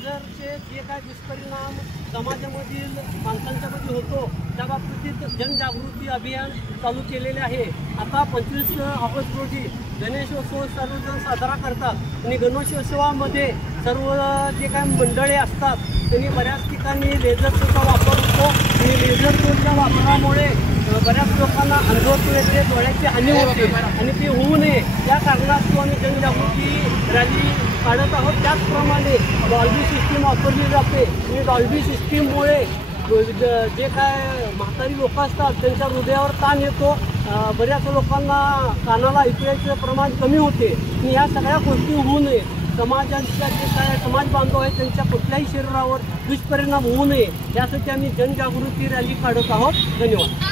लेझरचे जे काय दुष्परिणाम समाजामधील माणसांच्यामध्ये होतो त्या बाबतीत जनजागृती अभियान चालू केलेले आहे। आता 25 ऑगस्ट रोजी गणेशोत्सव सर्वजण साजरा करतात आणि गणेशोत्सवामध्ये सर्व जे काय मंडळे असतात त्यांनी बऱ्याच ठिकाणी लेझरचा वापर होतो आणि लेझरच्या वापरामुळे बऱ्याच लोकांना अंधत्व येते, डोळ्याची हानी होते आणि ते होऊ नये या कारणास्तव आम्ही जनजागृती रॅली काढत आहोत। त्याचप्रमाणे डॉल्बी सिस्टीम वापरली जाते आणि डॉल्बी सिस्टीममुळे जे काय म्हातारी लोक असतात त्यांच्या हृदयावर ताण येतो, बऱ्याच लोकांना कानाला ऐकण्याचं प्रमाण कमी होते आणि ह्या सगळ्या गोष्टी होऊ नये, समाजाच्या जे काय समाज बांधव आहेत त्यांच्या कुठल्याही शरीरावर दुष्परिणाम होऊ नये यासाठी आम्ही जनजागृती रॅली काढत आहोत। धन्यवाद।